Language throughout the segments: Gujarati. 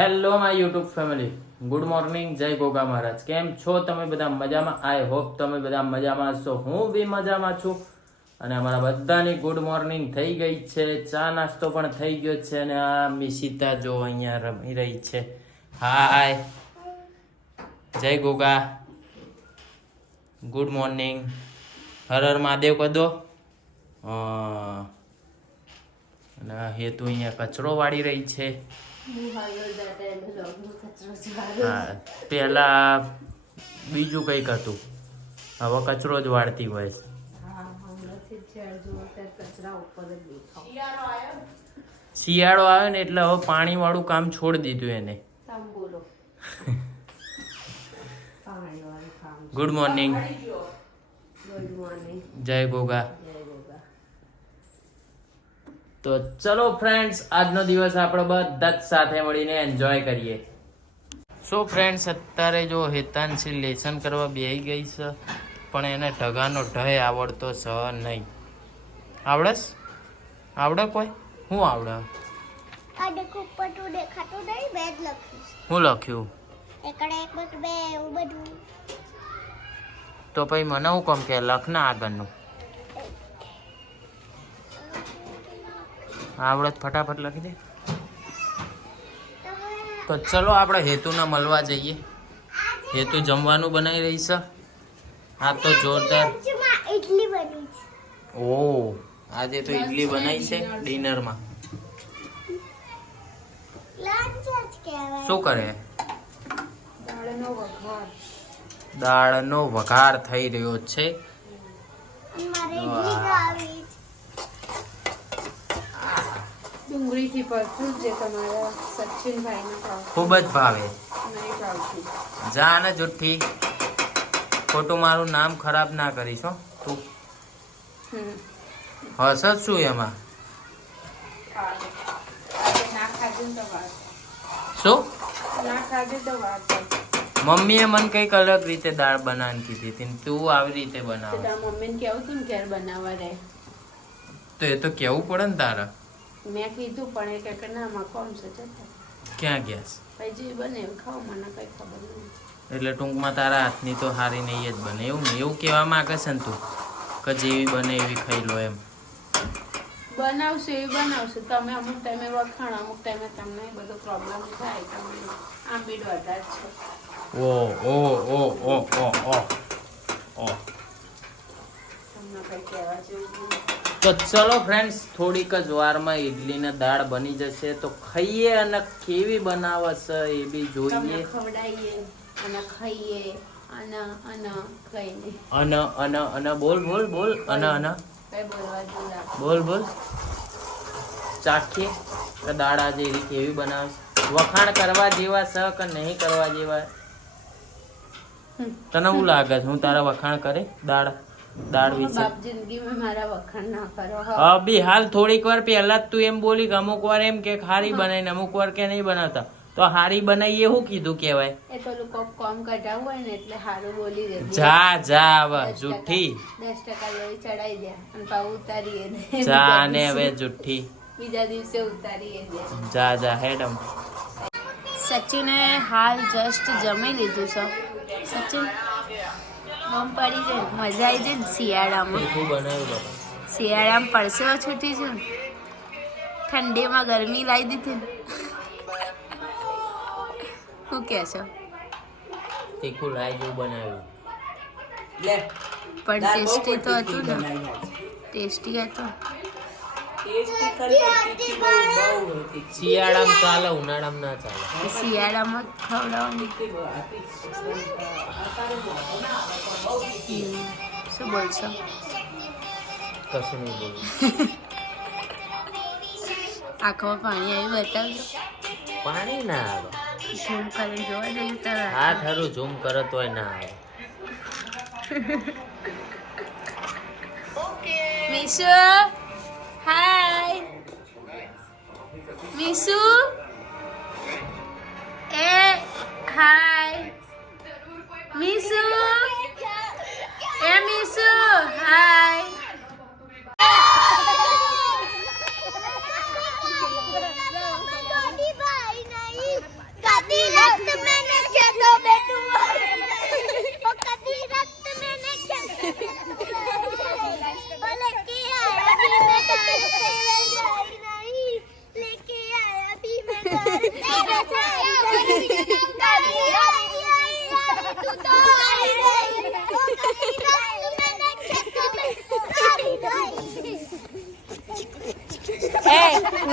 Hello my YouTube family, good morning. જય ગોગા મહારાજ. કેમ છો તમે બધા? મજામાં? આઈ હોપ તમે બધા મજામાં છો. હું બી મજામાં છું. અને અમારા બધાની ગુડ મોર્નિંગ થઈ ગઈ છે. ચા નાસ્તો પણ થઈ ગયો છે. અને આ મિશિતા જો અહીંયા રમી રહી છે. હાય, જય ગોગા, ગુડ મોર્નિંગ. હર હર મહાદેવ કહી દો. અને હેતુ અહીંયા કચરો વાળી રહી છે. હા, પેલા બીજું કઈક હતું, હવે કચરો જ વાળતી હોય. શિયાળો આવ્યો ને એટલે હવે પાણી વાળું કામ છોડી દીધું એને. Good morning. જય ગોગા. તો ચલો ફ્રેન્ડ્સ, આજનો દિવસ આપણે બધા જ સાથે મળીને એન્જોય કરીએ. સો ફ્રેન્ડ્સ, અત્યારે જો હેતાંશી લેસન કરવા બેસી ગઈ છે, પણ એને ઢગાનો ઢય આવડતો છે નહીં. આવડસ? આવડે કોઈ? શું આવડે? હું લખ્યું? તો પછી મને હું કેમ કે લખના આગળનું આવડત ફટાફટ લખી દે. તો ચલો આપણે હેતુને મળવા જઈએ. હેતુ જમવાનું બનાવી રહી છે. આ તો જોરદાર. ઓ, આજે તો ઈડલી બનાવી છે ડિનરમાં. શું કરે? દાળનો વઘાર થઈ રહ્યો છે. ડુંગળીથી ભરપૂર જે તમારા સચિનભાઈને ખૂબ જ ભાવે. જા ને જુઠ્ઠી, ખોટું મારું નામ ખરાબ ના કરીશ હો તું. હસ જ શું એમાં? શું મમ્મીએ મને કઈક અલગ રીતે દાળ બનાવવાની કીધી હતી, તું આવી રીતે બનાવ. મમ્મીને કેવું તું ને ઘેર બનાવવા રહે તો એ તો કેવું પડે ને તારે. મેં કીધું પણ એ કે ના માં કોમ છે જતા. ક્યાં ગયા? પછી જે બને એવું ખાવ, મને કઈ ખબર નહીં. એટલે ટૂંકમાં તારા હાથની તો હારી નહીં જ બને એવું ને? એવું કહેવા માંગે છે ને તું કે જેવી બને એવી ખાઈ લો એમ? બનાવશું એવી બનાવશું. તમે અમુક ટાઈમે વખાણ, અમુક ટાઈમે તમને બધો પ્રોબ્લેમ થાય. તમે આંબીડ વધારે છે. ઓ ઓ ઓ ઓ ઓ ઓ ઓ. તમને કઈ કહેવા જેવું. તો ચલો ફ્રેન્ડ્સ, થોડીક જ વારમાં ઈડલીને દાળ બની જશે. તો ખાઈએ અને કેવી બનાવે છે એ બી જોઈએ. ખવડાવીએ અને ખાઈએ અને કઈ નહીં. અને બોલ બોલ બોલ. અને કઈ બોલવા જેવું બોલ બોલ. ચાખીએ કે દાળ આજે એવી કેવી બનાવે છે. વખાણ કરવા જેવા છે કે નહીં કરવા જેવા? તને શું લાગે છે હું તારા વખાણ કરે દાળ વિશે? જિંદગીમાં મારા વખાણ ના કરો. બી હાલ થોડીક વાર પહેલા જ તું એમ બોલી કે અમુક વાર એમ કે હારી બનાવીને અમુક વાર કે નહીં બનાવતા. તો હારી બનાવી એવું કીધું કેવાય? એ તો લોકો કોમ કઢાવવું હોય ને એટલે હારું બોલી દે. જા હવે જુઠ્ઠી. 10% જેવી ચડાઈ દે અને પાછું ઉતારીએ દે. જા ને હવે જુઠ્ઠી. બીજા દિવસે ઉતારીએ દે. જા હેડમ. સચિને હાલ જસ્ટ જમી લીધું છે. સચિન ગમ પડી જાય, મજા આવી જાય ને શિયાળામાં. શિયાળામાં પરસેવો છૂટી છે ને, ઠંડીમાં ગરમી લાવી દીધી ને. શું કે છો? તીખું લાઈ જેવું બનાવ્યું. પણ ટેસ્ટી તો હતું ને. ટેસ્ટી હતું. શિયાળામાં ચાલે, ઉનાળામાં ના ચાલે. શિયાળામાં ખવડાવવાનું. શું બોલશો? કશું નહીં બોલું. આંખમાં પાણી આવી બતાવજો. પાણી ના આવે. ઝૂમ કરીને જોવા જઈએ તારા હાથ હારું ઝૂમ કરે તોય ના આવે. મીશુ, હાય મીશુ. એ હાય મીશુ. એ મીશુ, હાય.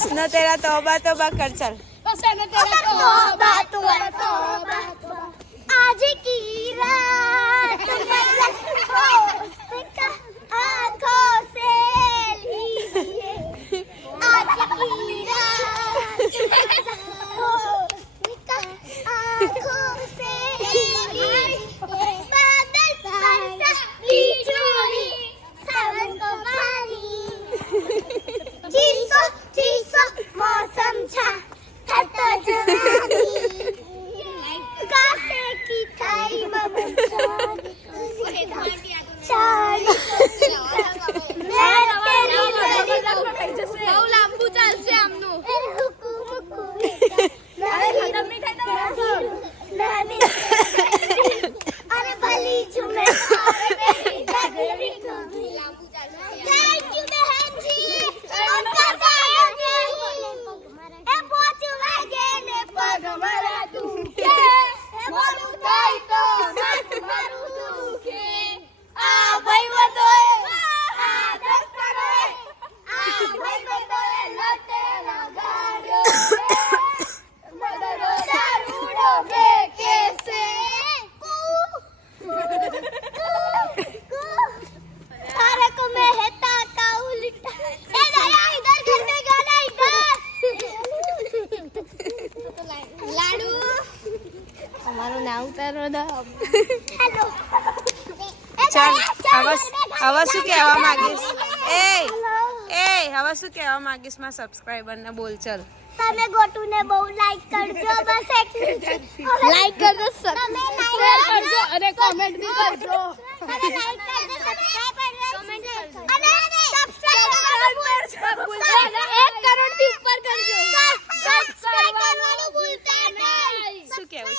हुस्न तेरा तौबा तौबा कर चल आज की रात आँखों से लीजिए आज की रात आँखों से लीजिए बादल बरसा बिजली सावन को पानी जीसो मौसम छा खतो जवानी कासे की थाई अरे भली झूमे थैंक यू बहन जी उनका साथ ए पहुंचवा गेले पग मारा दुखे बोलू थाई तो मत मारू दुखे आ भाई बतोए आ दस्तरोए आ भाई बतोए लटे लगाड़ो मदरो दारूड़ो में कैसे तारक में है ताता उल्टा ए दया इधर घर में गाना इधर लाडू हमारो नाम उतारो दा हेलो ચાલ હવે શું કહેવા માંગીશ હવે શું કહેવા માંગીશ મારા સબસ્ક્રાઇબર ને બોલ ચલ તમે ગોટુ ને બહુ લાઈક કરજો બસ એટલું લાઈક કરજો તમે લાઈક કરજો અને કમેન્ટ બી કરજો તમે લાઈક કરજો સબસ્ક્રાઇબ કરજો અને સબસ્ક્રાઇબ કરજો 1 કરોડ થી ઉપર કરજો સબસ્ક્રાઇબ કરવાનું ભૂલતા નહીં શું કહેવું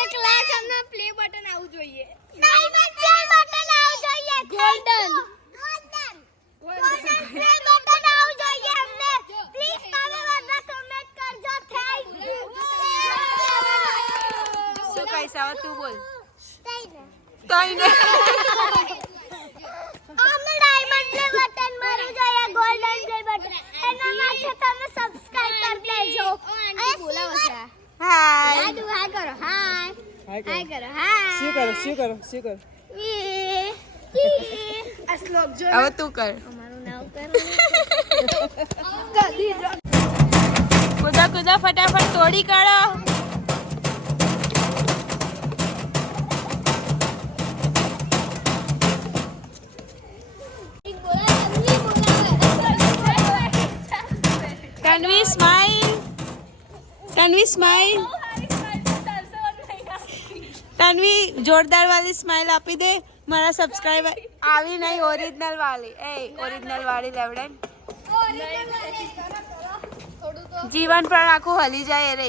1 લાખ અમને પ્લે બટન આવવું જોઈએ ડાયમંડ પ્લે બટન આવવું જોઈએ ગોલ્ડન પ્લે બટન આવવું જોઈએ અમને પ્લીઝ તમે બધા કમેન્ટ કરજો થેન્ક યુ શું કહીશ હવે તું બોલ કઈ ને અમને ડાયમંડ પ્લે બટન મારવું જોઈએ ગોલ્ડન પ્લે બટન એના માટે તમે સબસ્ક્રાઇબ કરી દેજો અને બોલાવો છે હાય લાડુ હાય કરો હાય કરો હાય શું કરો આ શ્લોક જો હવે તું કર અમારું નામ કરો કુદા કુદા ફટાફટ તોડી કાઢો તન્વી સ્માઈલ તન્વી જોરદાર વાળી સ્માઈલ આપી દે મારા સબસ્ક્રાઇબર આવી નહીં ઓરિજિનલ વાળી ઓરિજિનલ વાળી લેવડે જીવન પર આખું હલી જાય રે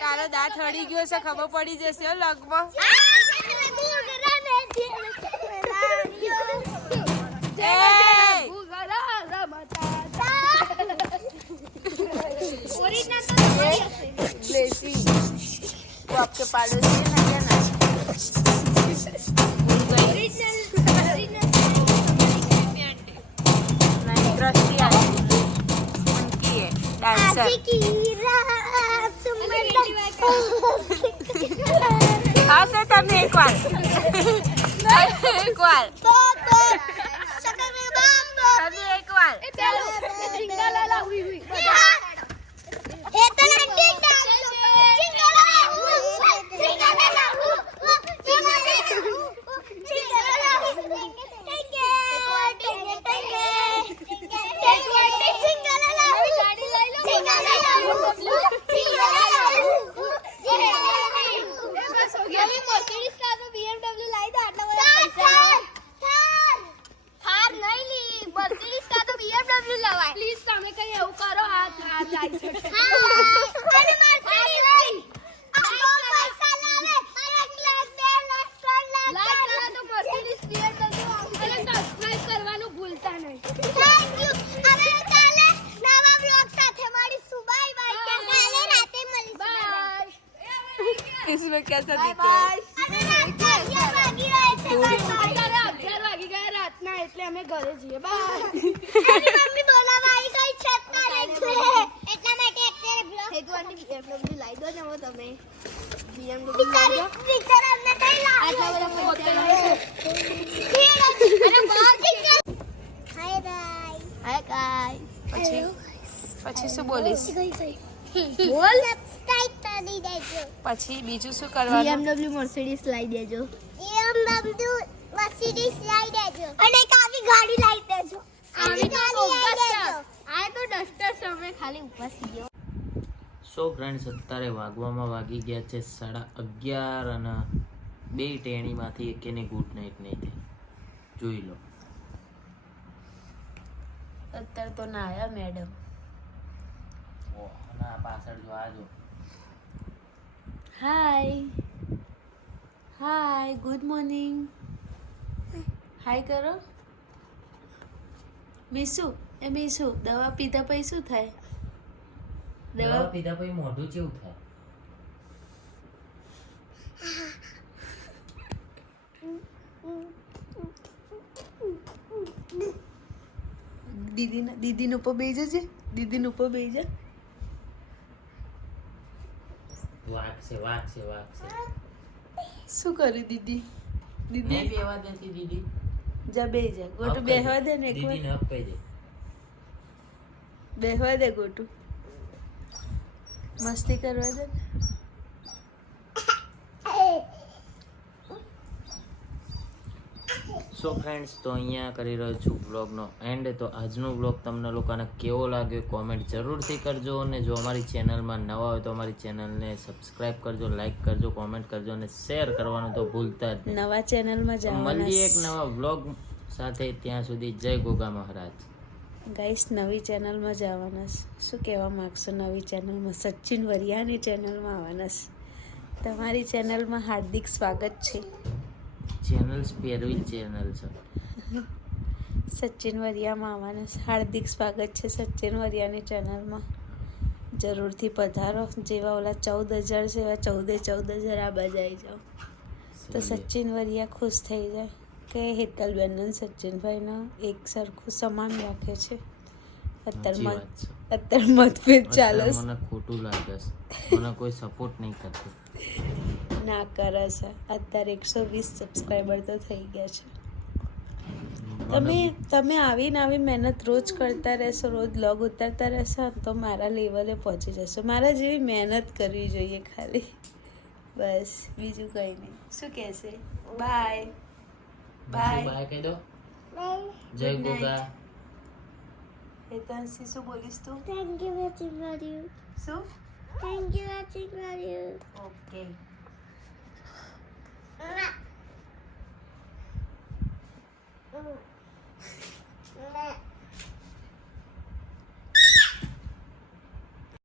તારો દાંત હળી ગયો છે ખબર પડી જશે હો લગભગ वो आपके पड़ोसी है ना क्या ना नहीं दृष्टि आई उनकी है डांसर हाँ सर तब एक बार પ્લીઝ તમે કઈ એવું કરો હાથ લાઈ શકો એની મમ્મી બોલાવા આવી ગઈ છે તારે એટલે એટલા માટે અત્યારે બ્લોગ એ તો આની BMW લાવી દો ને હવે તમે BMW બિચારી અમને કઈ આટલા બધા પોતે અને બહુ હાય ગાય હાય ગાય પછી શું બોલીશ બોલ સબસ્ક્રાઇબ કરી દેજો પછી બીજું શું કરવાનું BMW મર્સિડીઝ લાવી દેજો BMW મર્સિડીઝ લાવી દેજો અને એક આવી ગાડી લાવી દેજો આવી ગાડી લાવી દેજો આ તો ડસ્ટર સામે ખાલી ઉપર સીધો સો ફ્રેન્ડ્સ અત્યારે વાગી ગયા છે 11:30 અને બે ટેણીમાંથી એકેને ગુડ નાઇટ નહીં થઈ. જોઈ લો. અત્યારે તો ના આયા મેડમ ઓહ, અને આ પાછળ જો આ જો હાય ગુડ મોર્નિંગ હાય કરો મીસુ દવા પીધા પછી શું થાય દવા પીધા પછી મોઢું કેવું થાય? દીદીને ઉપર બેસી જજે દીદીને ઉપર બેસી જા વાગશે શું કર્યું દીદી નહીં બેવા દેતી દીદી. જા બે જા ગોટુ બેહવા દે ને એક વાર દીદીને હપ કહી દે. બેહવા દે ગોટુ મસ્તી કરવા દે ને. સો ફ્રેન્ડ્સ, તો અહીંયા કરી રહ્યો છું વ્લોગનો એન્ડ. તો આજનો વ્લોગ તમને લોકોને કેવો લાગ્યો કોમેન્ટ જરૂરથી કરજો, અને જો અમારી ચેનલમાં નવા હોય તો અમારી ચેનલને સબસ્ક્રાઇબ કરજો, લાઈક કરજો, કોમેન્ટ કરજો અને શેર કરવાનું તો ભૂલતા જ નહીં. નવા ચેનલમાં મળીએ એક જવાના નવા વ્લોગ સાથે. ત્યાં સુધી જય ગોગા મહારાજ. ગાઈસ નવી ચેનલમાં જવાના છે. શું કહેવા માગશો? નવી ચેનલમાં સચિન વરિયાની ચેનલમાં આવવાના છે. તમારી ચેનલમાં હાર્દિક સ્વાગત છે. ચેનલ સ્પેરવિલ ચેનલ છે. સચિન વરિયામાં આવવાના છે. હાર્દિક સ્વાગત છે સચિન વરિયાની ચેનલમાં. જરૂરથી પધારો. જેવા ઓલા 14,000 છે એવા 14,000 આ બાજુ આવી જાઓ તો સચિન વરિયા ખુશ થઈ જાય કે હેતલબેન અને સચિનભાઈનો એક સરખું સમાન રાખે છે. સાચી વાત છે. અત્યારે મતભેદ ચાલે અત્યારે છે. મને ખોટું લાગે છે. મને કોઈ સપોર્ટ નહીં કરતું. ના કરે છે. અત્યારે 120 સબસ્ક્રાઈબર તો થઈ ગયા છે. તમે આવી મહેનત રોજ કરતા રહેશો, રોજ લોગ ઉતારતા રહેશો તો મારા લેવલે પહોંચી જશો. મારા જેવી મહેનત કરવી જોઈએ ખાલી, બસ બીજું કંઈ નહીં. શું કહેશે? બાય બાય કહી દો. જય Good night. ગોગા. હેતાંશી શું બોલીશ તું? થેન્ક યુ વોચિંગ વિડિયો શું? Thank you watching video okay. Mm.